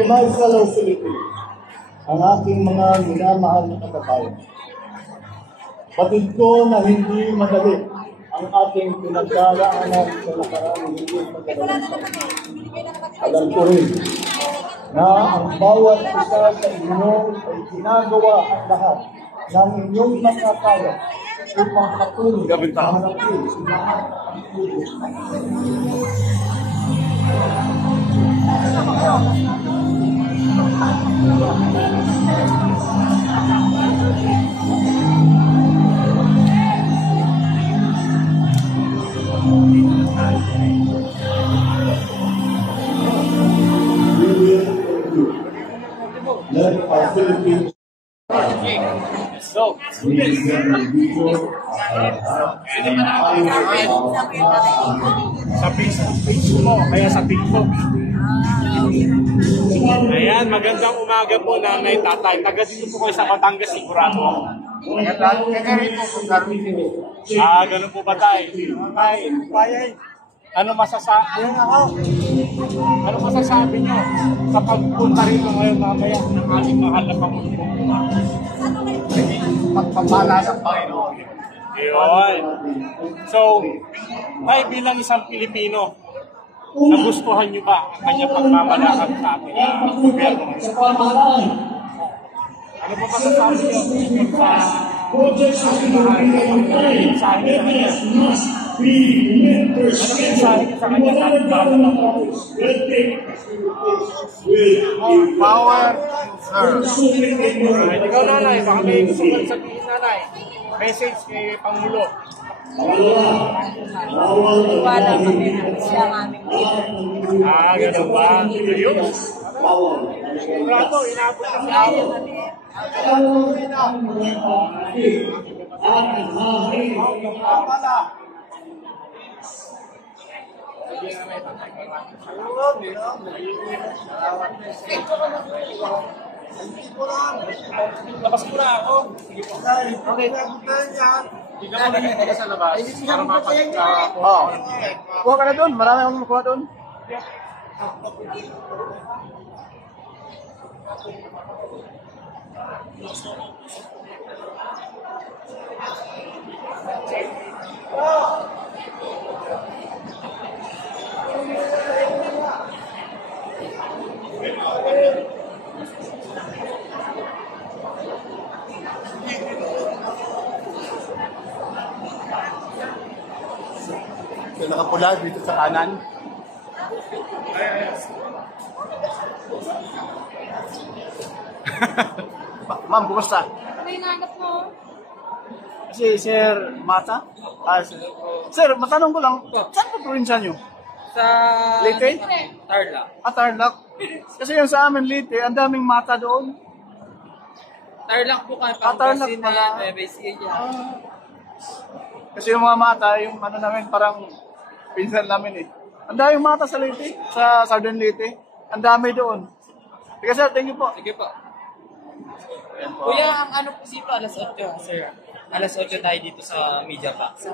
My fellow Philippines, ang aking mga minamahal na kababayan, batid ko na hindi madali ang ating pinagdaraanan sa nakaraang hindi magdadalang taon. Alam ko rin na ang bawat isa sa inyo ay ginagawa ang lahat ng inyong makakaya upang patuloy na hanapin si lahat ang tulong. Let our Philippines sa page mo, kaya sa TikTok. Ayan, magandang umaga po na may tatay. Taga dito po kayo sa Batangas, sigurado. Ganun po ba tayo? Ano masasabi nyo sa pagpunta rito ngayon mamaya ng ating mahal na Pangulong? Pagpapala ng Panginoon. Yun. So, ay bilang isang Pilipino, nagustuhan nyo ba ang kanyang pagmamalakad sa ating gobyerno? Ano po masasabi nyo sa ating mahal na Pangulong sa kanya? Power, sir. Ikaw, nanay, baka may gusto kang sabihin, nanay. Message kay Pangulo. Wala kami na siya ang aming leader. Ganun ba? Ayun. Bravo, inabot na siya ako. Labas ko na ako. Okay. Hindi ka muna sa labas para mapagod ka ako. Kuha ka na doon. Marami akong kuha doon. Nakapula dito sa kanan. Ma'am, kumusta? May nanap mo? Si Sir Mata? Sir, matanong ko lang, saan po probinsya nyo? Sa Leyte? Tarlac. Tarlac. Kasi yung sa amin Leyte, ang daming mata doon. Tarlac po kami Tarlac Pangasinan pala. na MSC dyan. Kasi yung mga mata, yung ano namin, parang pinsan namin eh. Ang daming mata sa Leyte, sa Southern Leyte. Ang dami doon. Sige sir, thank you po. Sige po. Kuya, ang ano po dito, alas 8, sir. Alas 8 tayo dito sa Media Pack.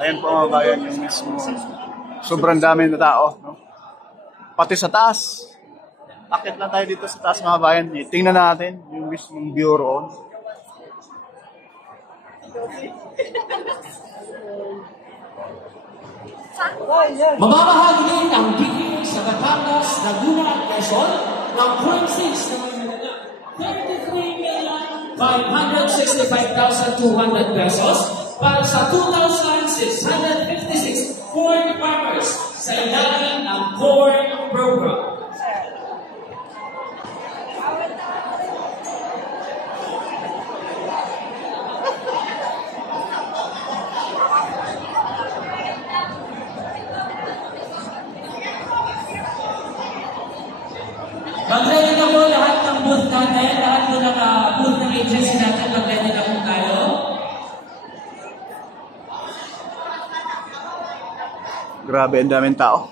Ayan po mga bayan, yung mismo. Sobrang dami na tao. No? Pati sa taas. Akit lang tayo dito sa taas mga bayan. Tingnan natin yung mismong view roon. Mamamahagi ang bigay sa Batangas, Laguna at Quezon ng 0.6 na may nagana 33,565,200 pesos para sa 2,656 corn farmers sa ilalim ng corn program. Mag-ready na po lahat ng booth natin, lahat po ng booth ng agency natin, mag-ready na po tayo. Grabe, ang daming tao.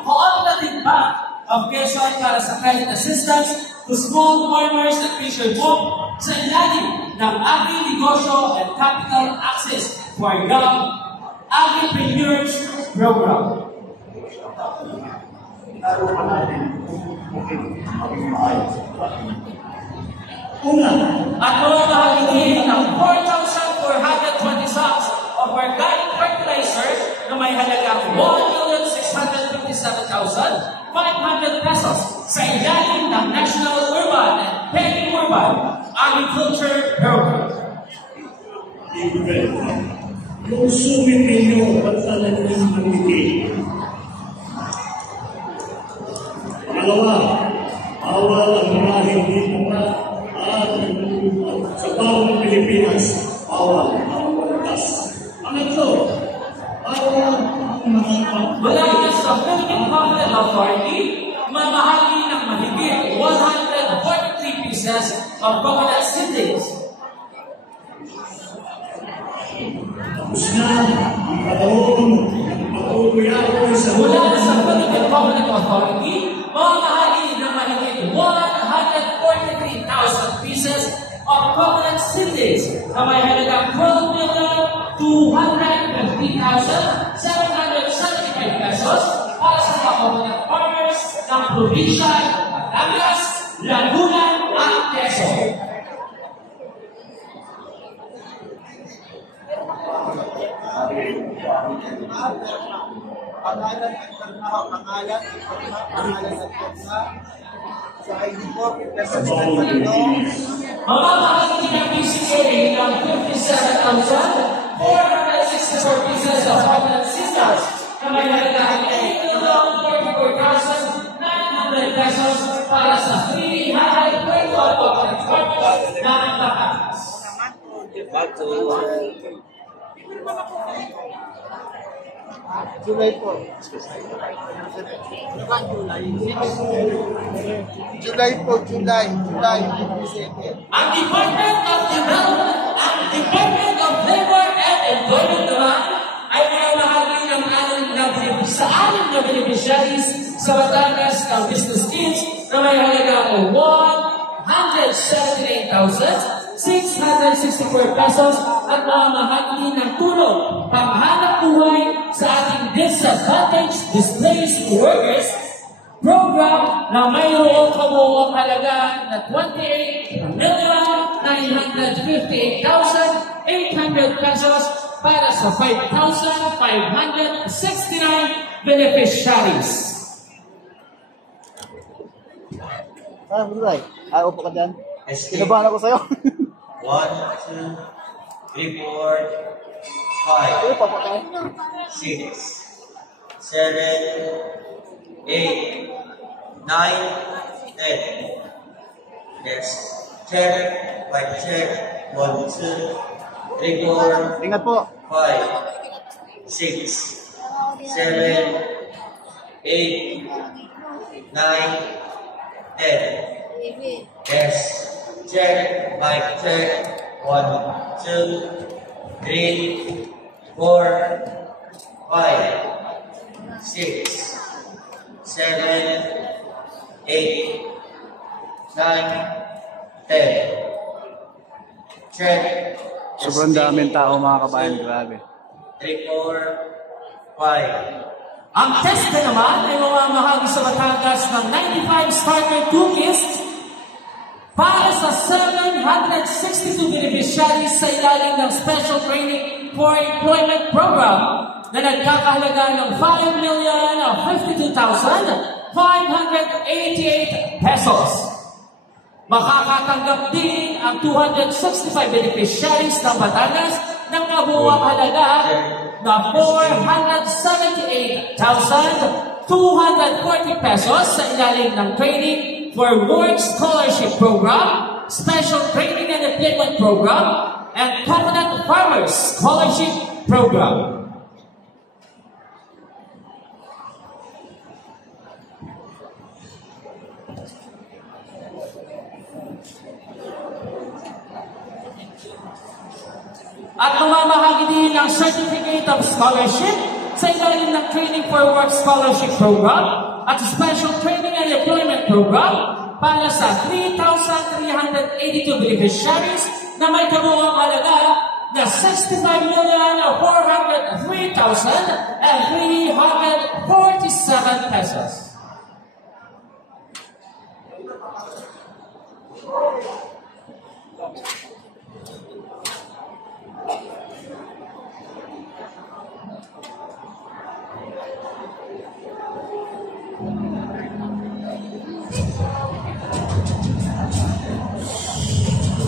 Cooperative Bank of Quezon para sa credit assistance to small farmers and fisherfolk sa ilalim ng Agri-Negosyo and Capital Access for Young Agripreneurs Program. Lalo pa natin kung maging maayos. Una, At mamamahagi ng 4,420 sacks of organic fertilizer na may halagang 1,657,500 pesos sa ilalim ng National Urban and Peri-Urban Agriculture Program. Yung sumit ninyo at talagang manigay. Pangalawa, bawal ang mga hindi naman at sa bawang Pilipinas, bawal ang walas. Pangatlo, bawal ang mga Mula sa Philippine Covenant Authority, mamahagi ng mahigit 143 pieces of coconut seedlings. tapos na ang pataon ng pag-uwiyakoy sa Mula sa Philippine Covenant Authority, mamahagi ng mahigit 143,000 pieces of coconut seedlings na may halagang 12,250,775 pesos para sa mga coconut farmers ng probinsya ng Batangas, Laguna at Quezon. Pangalan at pagnahaw, pangalan at pagnahaw sa ID po, representative nito. Mamamahagi ng PCA ng 57,464 pieces of coconut seedlings na may halagang 8,044,900 pesos para sa 321 coconut farmers ng Batangas. July po. July po, July 27. Ang Department of Labor and Employment naman ay mamahagi ng anim na beneficiaries sa Batangas ng business schemes na may halagang 179,664 pesos at mamahagi ng tulong panghanap buhay sa ating disadvantaged displaced workers program na mayroong kabuuang halaga na 28,958,800 pesos para sa 5,569 beneficiaries. Buday. Upo ka dyan. Escape. Kinabahan ako sa'yo. 1, 2, 3, 4, 5, Papatay. 6, 7, 8, 9, 10. Yes. Check. Right check. 1, 2, 3, 4, Ingat po. 5, 6, 7, 8, 9, 10. Yes. Check. Mic check. 1, 2, 3, 4, 5, 6, 7, 8, 9, 10. Check. Sobrang daming tao mga kabayan. Grabe. 3, 4, 5. Ang test na naman ay mamamahagi sa Batangas ng 95 starter cookies para sa 762 beneficiaries sa ilalim ng Special Training for Employment Program na nagkakahalaga ng 5,052,588 pesos. Makakatanggap din ang 265 beneficiaries ng Batangas ng kabuuang halaga na 478,240 pesos sa ilalim ng Training for Work Scholarship Program, Special Training and Employment Program, and Coconut Farmers Scholarship Program. At mamamahagi din ng Certificate of Scholarship sa ilalim ng Training for Work Scholarship Program at special training and employment program para sa 3,382 beneficiaries na may kabuuang halaga na 65,403,347 pesos.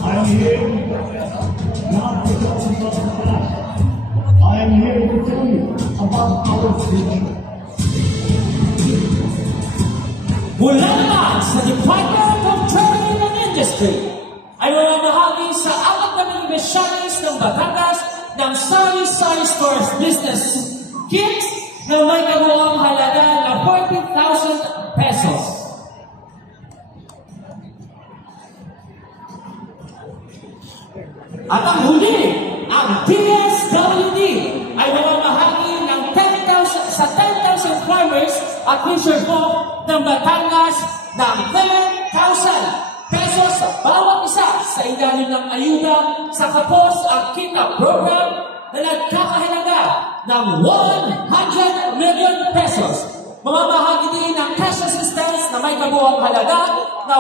I'm here not to talk about the past. I am here to tell you about our future. Mula naman sa Department of Trade and Industry ay mamamahagi sa 4 na beneficiaries ng Batangas ng Sari Sari Stores Business Kit na may kabuuang halaga na 40,000 pesos. At ang huli, ang DSWD ay mamamahagi ng 10,000 sa 10,000 farmers at fishers po ng Batangas ng 10,000 pesos sa bawat isa sa ilalim ng ayuda sa Kapos ang Kita program na nagkakahalaga ng 100 million pesos. Mamamahagi din ng cash assistance na may kabuuang halaga na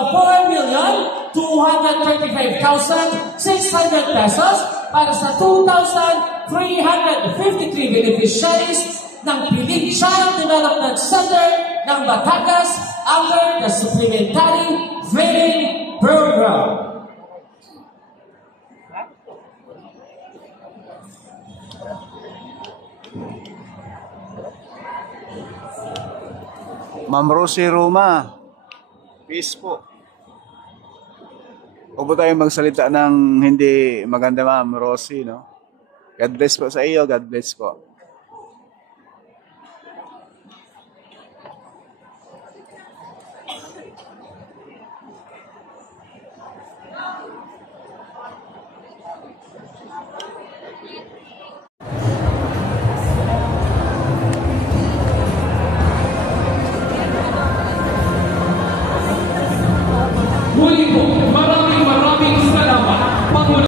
4,235,600 pesos para sa 2,353 beneficiaries ng Piling Child Development Center ng Batangas under the Supplementary Feeding Program. Ma'am Rosie Roma, peace po. Huwag po tayong magsalita ng hindi maganda, Ma'am Rosie, no? God bless po sa iyo, God bless po.